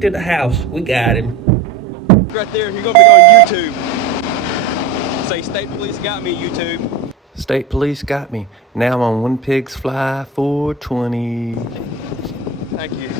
it to the house. We got him. Right there, you're gonna be on YouTube. Say state police got me, YouTube. State police got me. Now I'm on One Pigs Fly 420. Thank you.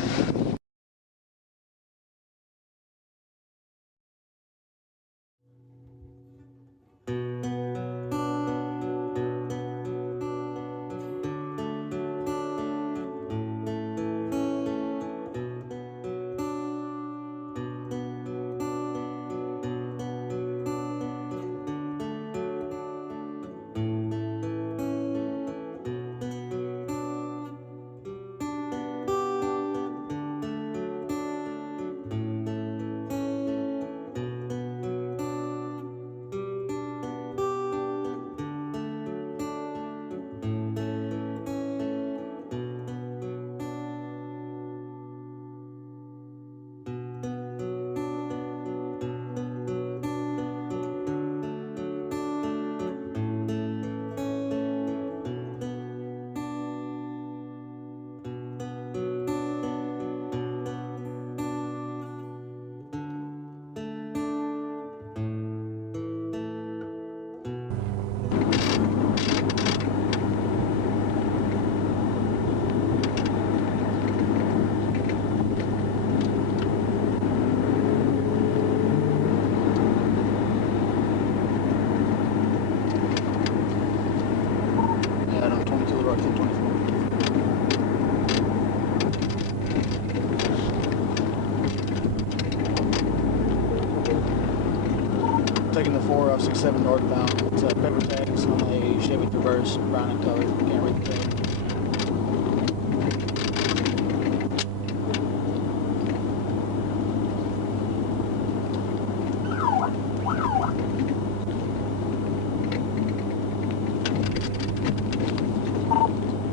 Taking the 467 northbound. It's paper tags on a Chevy Traverse, brown in color. Can't read the tag.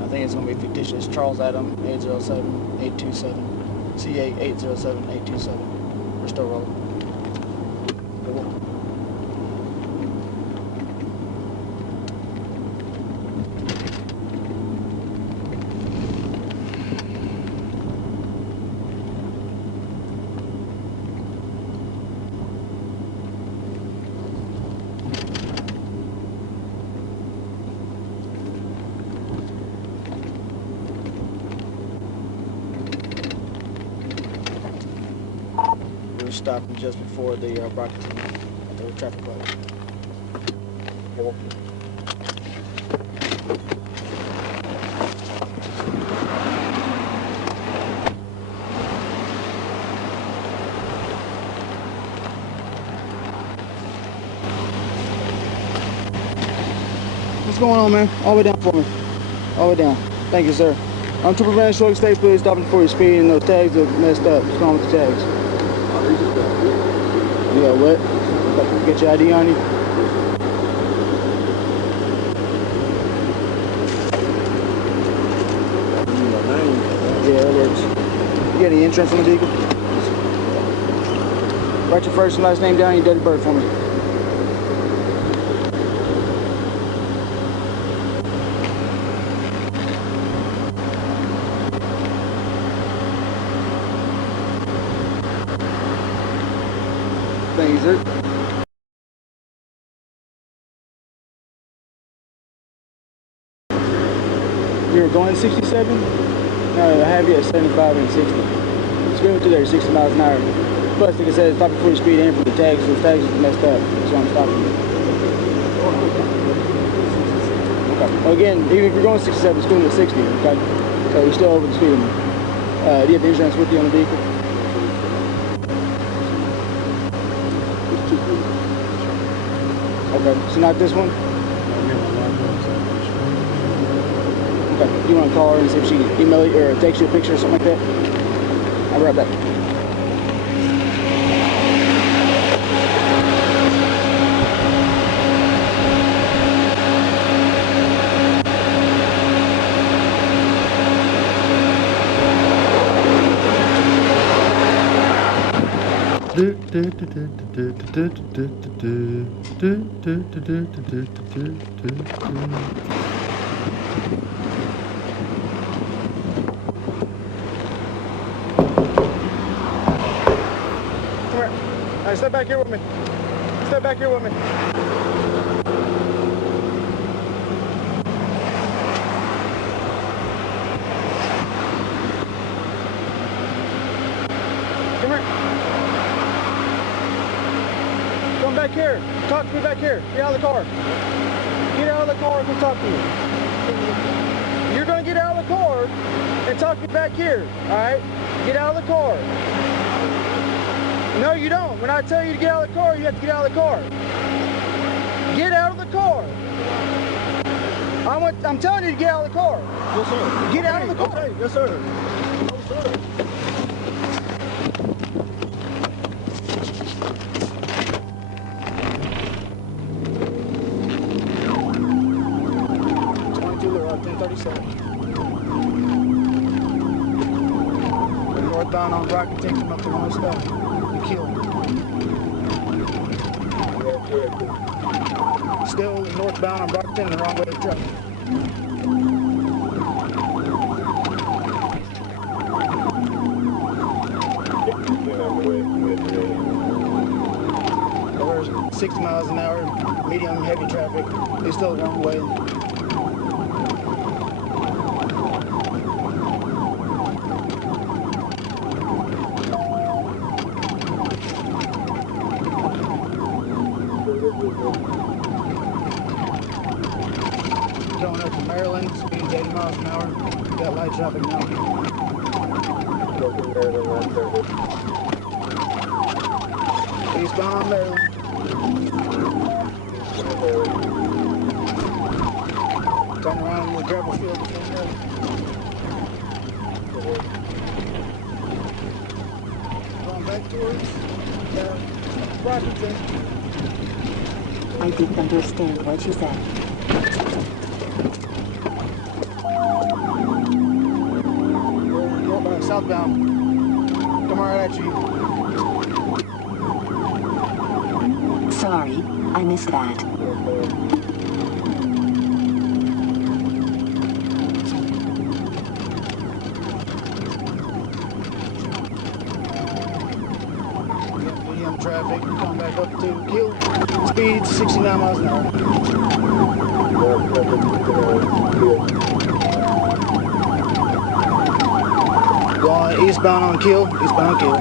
I think it's going to be fictitious. Charles Adam, 807-827. C8 807-827. We're still rolling. We stopped just before the Brockton at the traffic light. What's going on, man? All the way down for me. All the way down. Thank you, sir. I'm Trooper Van Short State Police, stopping for your speed, and those tags are messed up. What's wrong with the tags? You got what? Get your ID on you? Yeah, that works. You got any insurance on the vehicle? Write your first and last name down and your date of birth for me. Thank you, sir. You're going 67? No, I have you at 75 and 60. It's going through there 60 miles an hour. Plus, like I said, stop before you speed in for the tags. So the tags are messed up. That's why I'm stopping you. Okay. Well, again, even if you're going 67, it's going to 60. Okay. So you're still over the speed limit. Do you have the insurance with you on the vehicle? Okay, so not this one? Okay, you want to call her and see if she can email you or text you a picture or something like that? I'll be right back. step back here with me. Step back here with me. Come here. Come back here. Talk to me back here. Get out of the car. Get out of the car and come talk to me. You're going to get out of the car and talk to me back here. All right? Get out of the car. No, you don't. When I tell you to get out of the car, you have to get out of the car. Get out of the car. I'm telling you to get out of the car. Yes, sir. Get out of the car. Okay. Yes, sir. Yes, sir. Northbound on Rocket, takes him up to 107. Killed. Still northbound on Rockton, the wrong way of traffic. There's 60 miles an hour, medium heavy traffic. They're still the wrong way. Going up to Maryland, speeding 80 miles an hour. Got light traffic now. Eastbound on Maryland. Turn around in the gravel field between there. Going back towards Washington. I didn't understand what you said. Southbound. Come right at you. Sorry, I missed that. Medium traffic, come back up to Kill. Speed 69 miles an hour. Going eastbound on Kill, eastbound on Kill.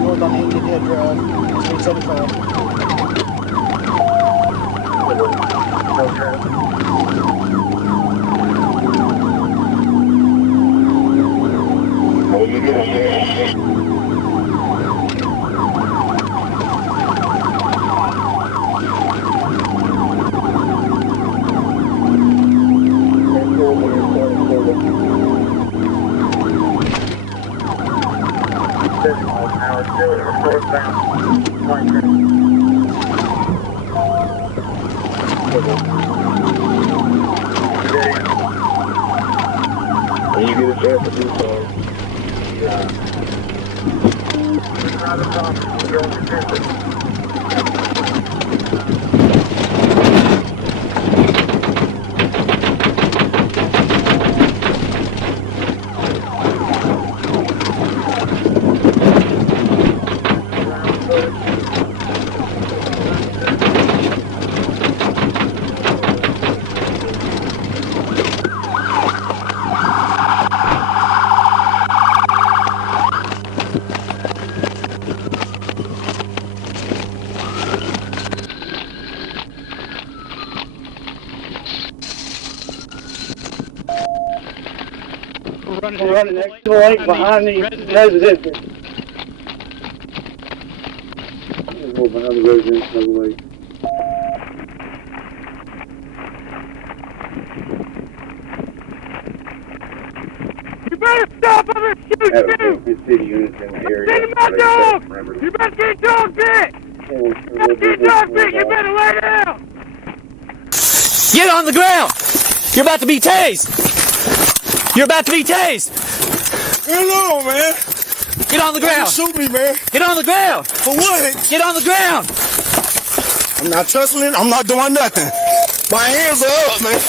North on Indian Head Drive, speed 75. When you get a chance to do so, We're running next to the lake behind the residence. Behind the residence of the lake. City units in the area. Take my dog! You better get dog bit! Get dog bit! You better lay down! Get on the ground! You're about to be tased! You're about to be tased! Hello, man. Get on the ground! Shoot me, man. Get on the ground! For what? Get on the ground! I'm not tussling. I'm not doing nothing. My hands are up, man.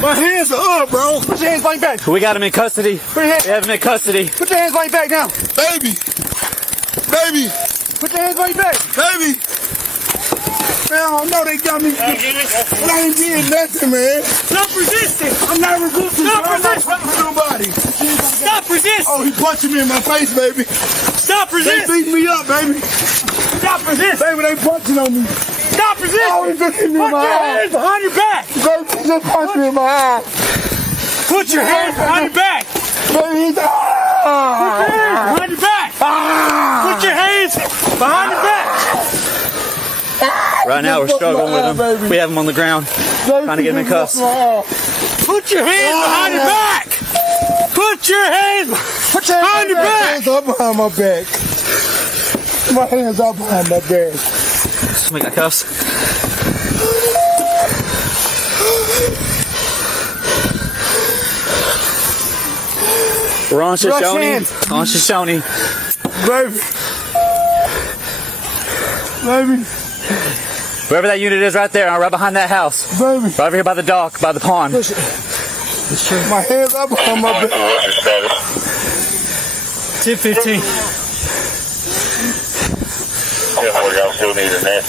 My hands are up, bro. Put your hands behind your back. We got him in custody. Put your hands. We have him in custody. Put your hands behind your back now. Baby. Baby. Put your hands behind your back. Baby. Man, I know they got me. But I ain't did nothing, man. Stop resisting! I'm not resisting. Stop bro. I'm not resisting. touching nobody. Stop resisting! Oh, he punching me in my face, baby. Stop They resisting! beat me up, baby. Stop resisting! Baby, they punching on me. Stop Oh, resisting! he just hit me in Put my your eye. hands behind your back! Baby, just punched me in my eye. Put your hands behind your back! Baby, he's Behind your back! Put your hands behind your back! Right now we're struggling with him. We have him on the ground. Trying to get him in cuffs. Put your hands behind your back! Put your hands behind your back! My hands up behind my back. My hands up behind my back. We got cuffs. We're on Shoshone. On Shoshone. Baby. Baby. Wherever that unit is right there, right behind that house. Baby. Right over here by the dock, by the pond. My hands up behind my back. 10-15. Y'all still need a net.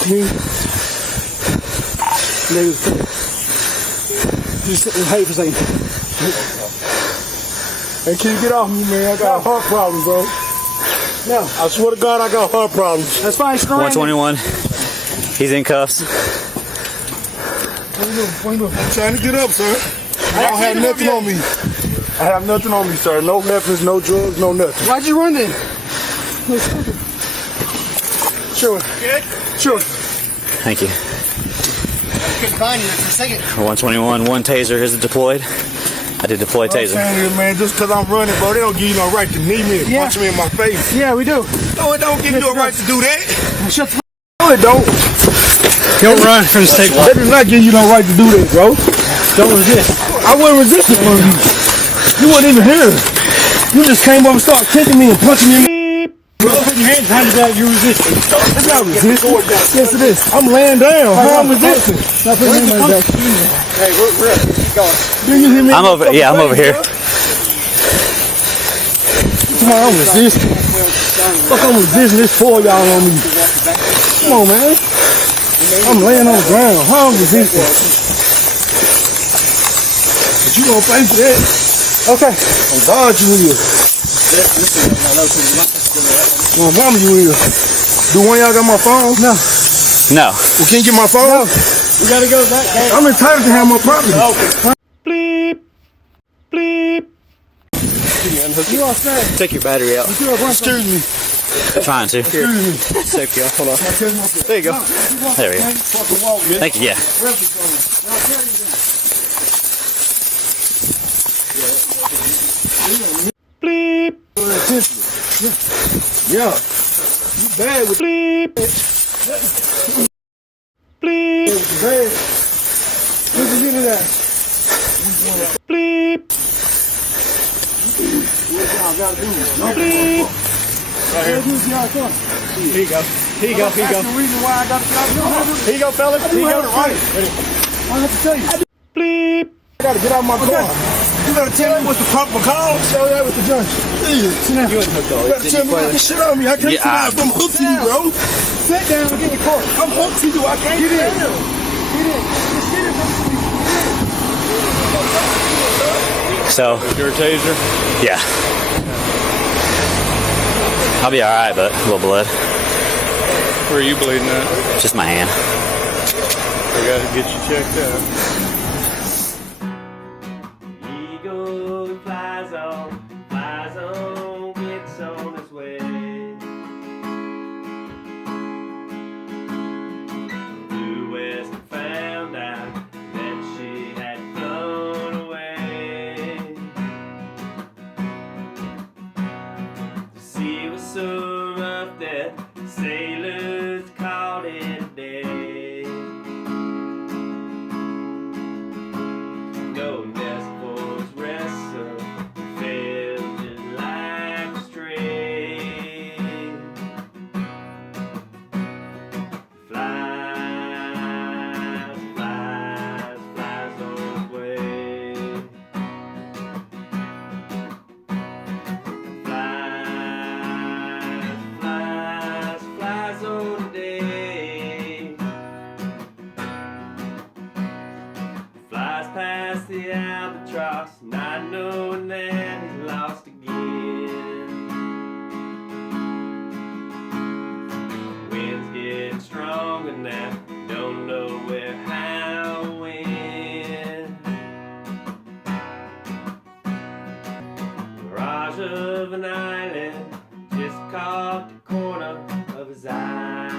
Just sit in height for a second. Hey, can you get off me, man? I got heart problems, bro. No. I swear to God, I got heart problems. That's fine. 121. He's in cuffs. What you doing? I'm trying to get up, sir. I don't have nothing on me. I have nothing on me, sir. No weapons, no drugs, no nothing. Why'd you run then? Sure. Good? Sure. Thank you. Couldn't find you for a second. 121. One taser is deployed. I did deploy I'm taser. saying here, man, just because I'm running, bro, they don't give you no right to knee me and punch me in my face. Yeah, we do. No, it don't give you a right to do that. Shut the No, it don't. Don't run from the state They do not give you no right to do that, bro. Don't resist. I wasn't resisting from you. You wasn't even here. You just came over and started kicking me and punching me in the Put your hands behind your back. You're resisting. It's not resisting. Yes, it is. I'm laying down. How I'm resisting? Now put your hands behind your back. Hey, we're up. Keep going. Do you hear me? I'm over. Yeah, I'm over here. Come on, I'm resisting. Fuck, I'm resisting. There's 4 of y'all on me. Come on, man. I'm laying on the ground. How I'm resisting? But you gonna pay for that? Okay. Oh God, you will. My mama, you will. Do one of y'all got my phone? No. No. Well, can't get my phone? We gotta go back. I'm entitled to have my property. Bleep. Bleep. You all set? Take your battery out. Excuse me. Trying to. Excuse me. Take you. Hold on. There you go. There we go. Thank you. Yeah. Bleep. Yeah. You bad with Bleep. Bleep. bad. Where'd you get it at? Bleep. Bleep. Right here. Here you go. Here you go. Here you go. That's the reason why I got to Here you go, fellas. Here you go. right. I have to tell you. Bleep. I gotta get out of my car. You gotta tell me what's the proper call. Show that with the judge. Sit down. You gotta tell me what this shit on me. I can't sit down. I'm hooked to you, bro. Sit down and get your car. I'm hooked to you. I can't Get sit in. down. So. Your taser? Yeah. I'll be all right, but a little blood. Where are you bleeding at? Just my hand. I gotta get you checked out. Eagle flies on, gets on its way. Flew west and found out that she had flown away. It was so rough that sailors called it a day. Going desk for his rest, so he felt just like a stray. Flies, flies, flies on his way. Flies, flies, flies on the day. Flies past the albatross, not knowing that he's lost again. Wind's getting stronger now, don't know where, how, when. Mirage of an island just caught the corner of his eye.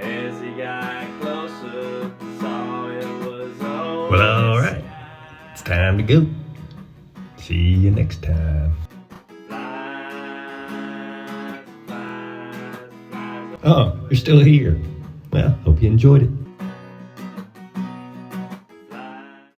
As he got closer, saw it was on. Well, alright. It's time to go. See you next time. Flies, flies, flies. Oh, you're still here. Well, hope you enjoyed it.